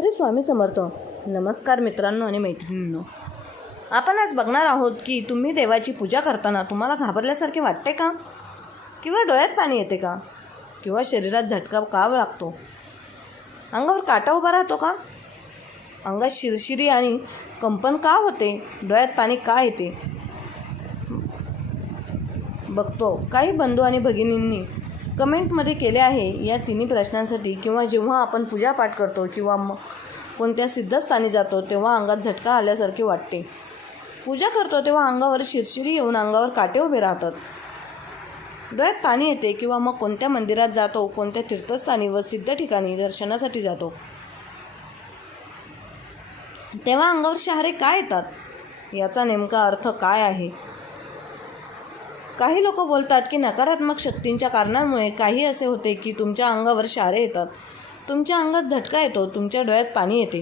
श्री स्वामी समर्थ. नमस्कार मित्रांनो आणि मैत्रिणींनो. आपण आज बघणार आहोत की तुम्ही देवाची पूजा करताना तुम्हाला घाबरल्यासारखे वाटते का, किंवा डोळ्यात पाणी येते का, किंवा शरीरात झटका का लागतो, अंगावर काटा उभा राहतो का, अंगात शिरशिरी आणि कंपन का होते, डोळ्यात पाणी का येते. बघतो काही बंधू आणि भगिनींनी कमेंटमध्ये केले आहे या तिन्ही प्रश्नांसाठी. किंवा जेव्हा आपण पूजापाठ करतो किंवा मग कोणत्या सिद्धस्थानी जातो तेव्हा अंगात झटका आल्यासारखे वाटते. पूजा करतो तेव्हा अंगावर शिरशिरी येऊन अंगावर काटे उभे राहतात, डोळ्यात पाणी येते. किंवा मग कोणत्या मंदिरात जातो, कोणत्या तीर्थस्थानी व सिद्ध ठिकाणी दर्शनासाठी जातो तेव्हा अंगावर शहारे का येतात, याचा नेमका अर्थ काय आहे. काही लोक बोलतात की नकारात्मक शक्तींच्या कारणांमुळे काही असे होते की तुमच्या अंगावर शहारे येतात, तुमच्या अंगात झटका येतो, तुमच्या डोळ्यात पाणी येते.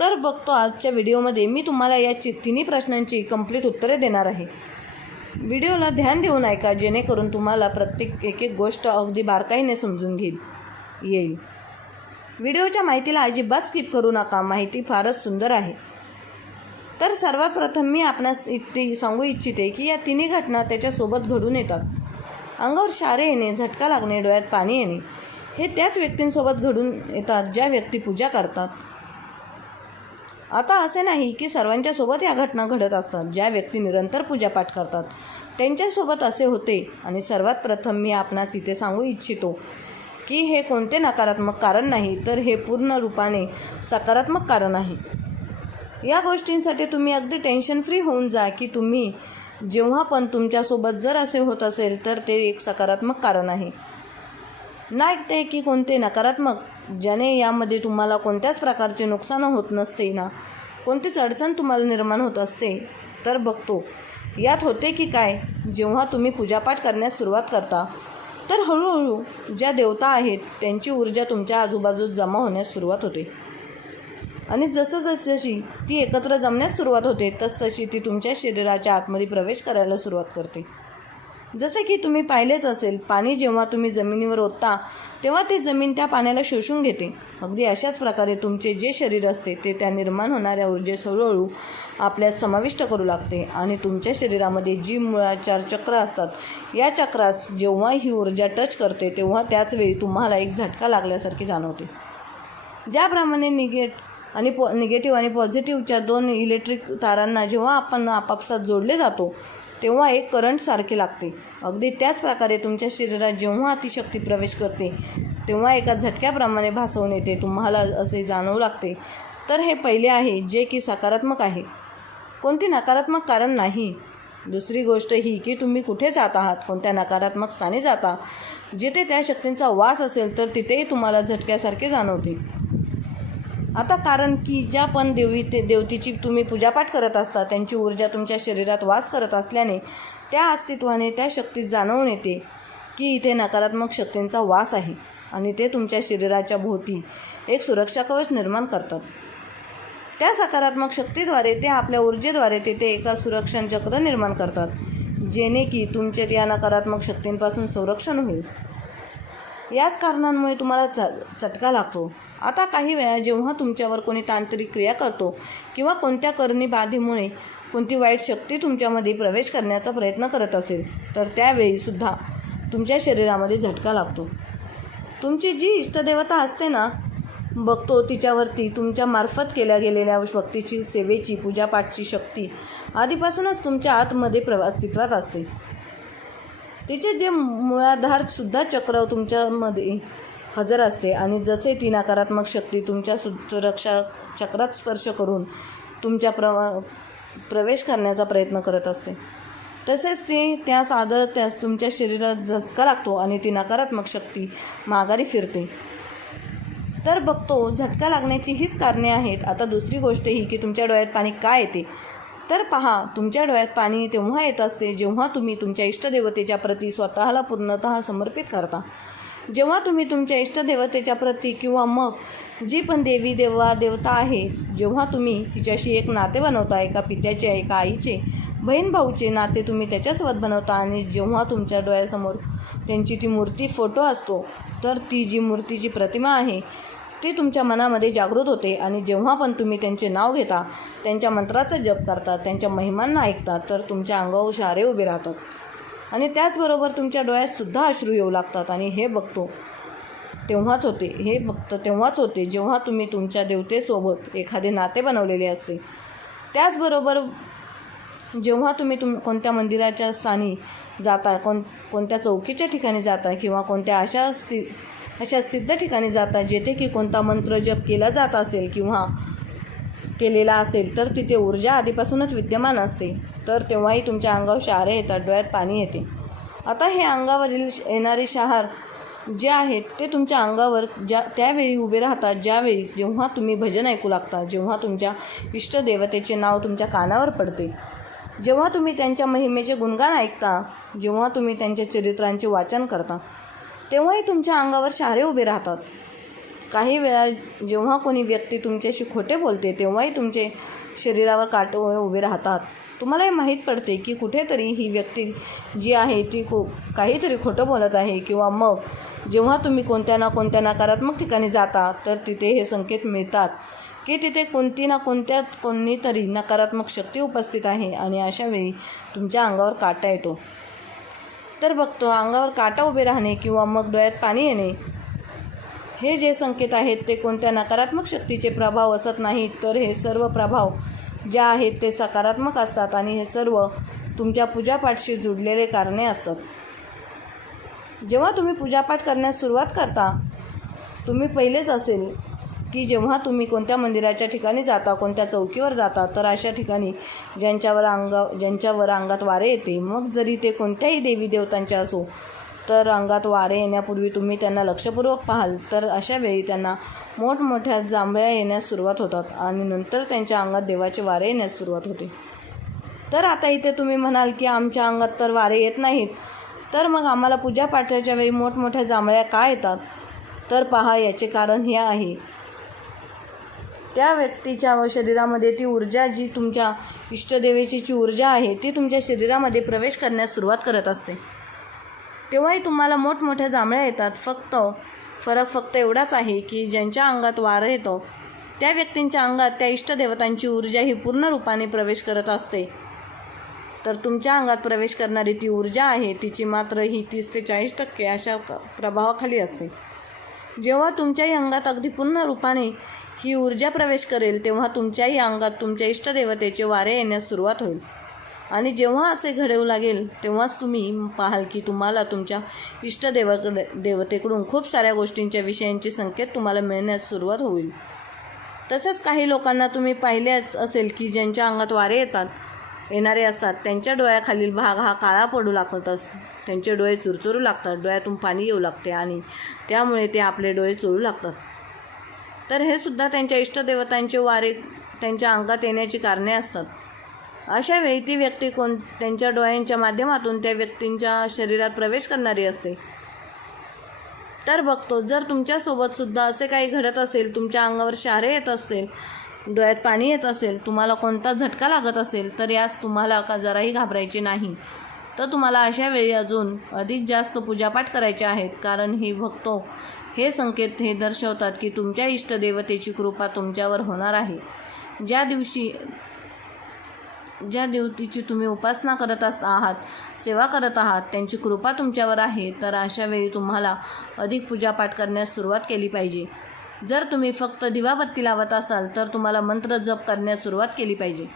तर बघतो आजच्या व्हिडिओमध्ये मी तुम्हाला या तिन्ही प्रश्नांची कंप्लीट उत्तरे देणार आहे. व्हिडिओला ध्यान देऊन ऐका, जेणेकरून तुम्हाला प्रत्येक एक गोष्ट अगदी बारकाईने समजून येईल. व्हिडिओच्या माहितीला अजिबात स्किप करू नका, माहिती फारच सुंदर आहे. तर सर्वात प्रथम मी आपणास सांगू इच्छिते की या तिन्ही घटना त्याच्यासोबत घडून येतात. अंगावर शहारे येणे, झटका लागणे, डोळ्यात पाणी येणे हे त्याच व्यक्तींसोबत घडून येतात ज्या व्यक्ती पूजा करतात. आता असे नाही की सर्वांच्यासोबत या घटना घडत असतात. ज्या व्यक्ती निरंतर पूजापाठ करतात त्यांच्यासोबत असे होते. आणि सर्वात प्रथम मी आपणास इथे सांगू इच्छितो की हे कोणते नकारात्मक कारण नाही, तर हे पूर्ण रूपाने सकारात्मक कारण आहे. या गोष्टींसाठी तुम्ही अगदी टेन्शन फ्री होऊन जा की तुम्ही जेव्हा पण तुमच्यासोबत जर असे होत असेल तर ते एक सकारात्मक कारण आहे. नाही ते की कोणते नकारात्मक, ज्याने यामध्ये तुम्हाला कोणत्याच प्रकारचे नुकसान होत नसते ना, कोणतीच अडचण तुम्हाला निर्माण होत असते. तर बघतो यात होते की काय, जेव्हा तुम्ही पूजापाठ करण्यास सुरुवात करता तर हळूहळू ज्या देवता आहेत त्यांची ऊर्जा तुमच्या आजूबाजूस जमा होण्यास सुरुवात होते. आणि जशी ती एकत्र जमण्यास सुरुवात होते तशी ती तुमच्या शरीराच्या आतमध्ये प्रवेश करायला सुरुवात करते. जसे की तुम्ही पाहिलेच असेल, पाणी जेव्हा तुम्ही जमिनीवर ओतता तेव्हा ते जमीन त्या पाण्याला शोषून घेते. अगदी अशाच प्रकारे तुमचे जे शरीर असते ते त्या निर्माण होणाऱ्या ऊर्जेस हळूहळू आपल्यात समाविष्ट करू लागते. आणि तुमच्या शरीरामध्ये जी मूळाधार चक्र असतात, या चक्रास जेव्हा ही ऊर्जा टच करते तेव्हा त्याच वेळी तुम्हाला एक झटका लागल्यासारखी जाणवते. ज्याप्रमाणे निगेटिव्ह आणि पॉझिटिव्हच्या दोन इलेक्ट्रिक तारांना जेव्हा आपण आपापसात जोडले जातो तेव्हा एक करंट सारखे लागते, अगदी त्याच प्रकारे तुमच्या शरीरात जेव्हा ती शक्ती प्रवेश करते तेव्हा एका झटक्याप्रमाणे भासवून येते, तुम्हाला असे जाणवू लागते. तर हे पहिले आहे जे की सकारात्मक आहे, कोणती नकारात्मक कारण नाही. दुसरी गोष्ट ही की तुम्ही कुठे जात आहात, कोणत्या नकारात्मक स्थानी जाता, जिथे त्या शक्तींचा वास असेल तर तिथेही तुम्हाला झटक्यासारखे जाणवते. आता कारण की ज्या पण देवतेची तुम्ही पूजापाठ करत असता त्यांची ऊर्जा तुमच्या शरीरात वास करत असल्याने त्या अस्तित्वाने त्या शक्तीत जाणवून येते की इथे नकारात्मक शक्तींचा वास आहे. आणि ते तुमच्या शरीराच्या भोवती एक सुरक्षा कवच निर्माण करतात. त्या सकारात्मक शक्तीद्वारे ते आपल्या ऊर्जेद्वारे तेथे एका सुरक्षण चक्र निर्माण करतात, जेणे की तुमचे या नकारात्मक शक्तींपासून संरक्षण होईल. याच कारणांमुळे तुम्हाला चटका लागतो. आता काही वेळा जेव्हा तुमच्यावर कोणी तांत्रिक क्रिया करतो किंवा कोणत्या करणी बाधेमुळे कोणती वाईट शक्ती तुमच्यामध्ये प्रवेश करण्याचा प्रयत्न करत असेल तर त्यावेळीसुद्धा तुमच्या शरीरामध्ये झटका लागतो. तुमची जी इष्टदेवता असते ना, बघतो तिच्यावरती तुमच्या मार्फत केल्या गेलेल्या भक्तीची, सेवेची, पूजापाठची शक्ती आधीपासूनच तुमच्या आतमध्ये अस्तित्वात असते. तिचे जे मूळाधारसुद्धा चक्र तुमच्यामध्ये हजर असते. आणि जसे ती नकारात्मक शक्ती तुमच्या सुरक्षा चक्रात स्पर्श करून तुमच्या प्रवेश करण्याचा प्रयत्न करत असते, तसेच ती त्यास त्यास तुमच्या शरीरात झटका लागतो आणि ती नकारात्मक शक्ती माघारी फिरते. तर बघतो झटका लागण्याची हीच कारणे आहेत. आता दुसरी गोष्ट ही की तुमच्या डोळ्यात पाणी का येते. तर पहा, तुमच्या डोळ्यात पाणी तेव्हा येत असते जेव्हा तुम्ही तुमच्या इष्टदेवतेच्या प्रती स्वतःला पूर्णतः समर्पित करता. जेव्हा तुम्ही तुमच्या इष्टदेवतेच्या प्रती किंवा मग जी पण देवता आहे, जेव्हा तुम्ही तिच्याशी एक नाते बनवता, एका पित्याचे, एका आईचे, बहीण भाऊचे नाते तुम्ही त्याच्यासोबत बनवता. आणि जेव्हा तुमच्या डोळ्यासमोर त्यांची ती मूर्ती फोटो असतो तर ती जी मूर्तीची प्रतिमा आहे ती तुमच्या मनामध्ये जागृत होते आणि जेव्हा पण तुम्ही त्यांचे नाव घेता, त्यांच्या मंत्राचा जप करता, त्यांच्या महिमांना ऐकता, तर तुमच्या अंगावर शहारे उभे राहतात आणि त्याचबरोबर तुमच्या डोळ्यातसुद्धा अश्रू येऊ लागतात. आणि हे बघतो तेव्हाच होते जेव्हा तुम्ही तुमच्या देवतेसोबत एखादे नाते बनवलेले असते. त्याचबरोबर जेव्हा तुम्ही कोणत्या मंदिराच्या स्थानी जाता, कोणत्या चौकीच्या ठिकाणी जाता किंवा कोणत्या अशा सिद्ध ठिकाणी जाता जेथे की कोणता मंत्र जप केला जात असेल किंवा केलेला असेल, तर तिथे ऊर्जा आधीपासूनच विद्यमान असते. तर तेव्हाही तुमच्या अंगावर शहारे येतात, डोळ्यात पाणी येते. आता हे अंगावरील येणारे शहार जे आहेत ते तुमच्या अंगावर त्यावेळी उभे राहतात जेव्हा तुम्ही भजन ऐकू लागता, जेव्हा तुमच्या इष्टदेवतेचे नाव तुमच्या कानावर पडते, जेव्हा तुम्ही त्यांच्या महिमेचे गुणगान ऐकता, जेव्हा तुम्ही त्यांच्या चरित्रांचे वाचन करता, तेव्हाही तुमच्या अंगावर शहारे उभे राहतात. काही वेळा जेव्हा कोणी व्यक्ती तुमच्याशी खोटे बोलते, तेव्हाही तुमचे शरीरावर काटे उभे राहतात. तुम्हालाही माहीत पडते की कुठेतरी ही व्यक्ती जी आहे ती काहीतरी खोटं बोलत आहे. किंवा मग जेव्हा तुम्ही कोणत्या ना कोणत्या नकारात्मक ठिकाणी जाता, तर तिथे हे संकेत मिळतात की तिथे कोणीतरी नकारात्मक शक्ती उपस्थित आहे आणि अशावेळी तुमच्या अंगावर काटा येतो. तर बघतो अंगावर काटा उभे राहणे किंवा मग डोळ्यात पाणी येणे, हे जे संकेत आहेत ते कोणत्या नकारात्मक शक्तीचे प्रभाव असत नाहीत, तर हे सर्व प्रभाव जे आहेत ते सकारात्मक असतात आणि हे सर्व तुमच्या पूजापाठशी जुडलेले कारणे असतात. जेव्हा तुम्ही पूजापाठ करण्यास सुरुवात करता, तुम्ही पहिलेच असेल की जेव्हा तुम्ही कोणत्या मंदिराच्या ठिकाणी जाता, कोणत्या चौकीवर जाता, तर अशा ठिकाणी ज्यांच्यावर अंगात वारे येते, मग जरी ते कोणत्याही देवी देवतांचे असो, तर अंगात वारे येण्यापूर्वी तुम्ही त्यांना लक्षपूर्वक पाहाल, तर अशा वेळी त्यांना मोठमोठ्या जांभळ्या येण्यास सुरुवात होतात आणि नंतर त्यांच्या अंगात देवाचे वारे येण्यास सुरुवात होते. तर आता इथे तुम्ही म्हणाल की आमच्या अंगात तर वारे येत नाहीत, तर मग आम्हाला पूजापाठाच्या वेळी मोठमोठ्या जांभळ्या का येतात? तर पहा, याचे कारण हे आहे, त्या व्यक्तीच्या शरीरामध्ये ती ऊर्जा, जी तुमच्या इष्टदेवतेची ऊर्जा आहे, ती तुमच्या शरीरामध्ये प्रवेश करण्यास सुरुवात करत असते. तेव्हाही तुम्हाला मोठमोठ्या जांभळ्या येतात. फरक फक्त एवढाच आहे की ज्यांच्या अंगात वारं येतं त्या व्यक्तींच्या अंगात त्या इष्टदेवतांची ऊर्जा ही पूर्ण रूपाने प्रवेश करत असते. तर तुमच्या अंगात प्रवेश करणारी ती ऊर्जा आहे, तिची मात्र ही 30 ते 40% अशा प्रभावाखाली असते. जेव्हा तुमच्याही अंगात अगदी पूर्ण रूपाने ही ऊर्जा प्रवेश करेल, तेव्हा तुमच्याही अंगात तुमच्या इष्टदेवतेचे वारे येण्यास सुरुवात होईल. आणि जेव्हा असे घडवू लागेल, तेव्हाच तुम्ही पाहाल की तुम्हाला तुमच्या इष्टदेवतेकडून खूप साऱ्या गोष्टींच्या विषयांचे संकेत तुम्हाला मिळण्यास सुरुवात होईल. तसंच काही लोकांना तुम्ही पाहिलेच असेल की ज्यांच्या अंगात वारे येणारे असतात, त्यांच्या डोळ्याखालील भाग हा काळा पडू लागत असतो. त्यांचे डोळे चुरचुरू लागतात, डोळ्यातून पाणी येऊ लागते आणि त्यामुळे ते आपले डोळे चोळू लागतात. तर हे सुद्धा त्यांच्या इष्टदेवतांचे वारे त्यांच्या अंगात येण्याची कारणे असतात. अशा वेळी ती व्यक्ती त्यांच्या डोळ्यांच्या माध्यमातून त्या व्यक्तींच्या शरीरात प्रवेश करणारी असते. तर बघतो, जर तुमच्यासोबतसुद्धा असे काही घडत असेल, तुमच्या अंगावर शहारे येत असतील, डोळ्यात पाणी येत असेल, तुम्हाला कोणता झटका लागत असेल, तर यास तुम्हाला जराही घाबरायचे नाही. तर तुम्हाला अशा वेळी अजून अधिक जास्त पूजापाठ करायचे आहेत, कारण हे संकेत हे दर्शवतात की तुमच्या इष्टदेवतेची कृपा तुमच्यावर होणार आहे. ज्या देवतेची तुम्ही उपासना करत आहात, सेवा करत आहात, त्यांची कृपा तुमच्यावर आहे. तर अशा वेळी तुम्हाला अधिक पूजापाठ करण्यास सुरुवात केली पाहिजे. जर तुम्ही फक्त दिवाबत्ती लावत असाल, तर तुम्हाला मंत्र जप करण्यास सुरुवात केली पाहिजे.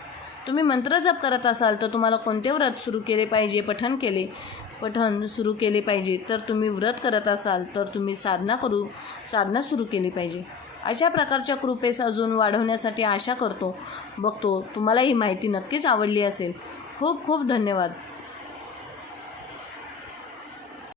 तुम्ही मंत्र जप करत असाल, तर तुम्हाला कोणते व्रत सुरू केले पाहिजे, पठण सुरू केले पाहिजे. तर तुम्ही व्रत करत असाल, तर तुम्ही साधना सुरू केली पाहिजे. अशा प्रकारच्या कृपेस अजून वाढवण्यासाठी आशा करतो. बघतो तुम्हाला ही माहिती नक्कीच आवडली असेल. खूप खूप धन्यवाद.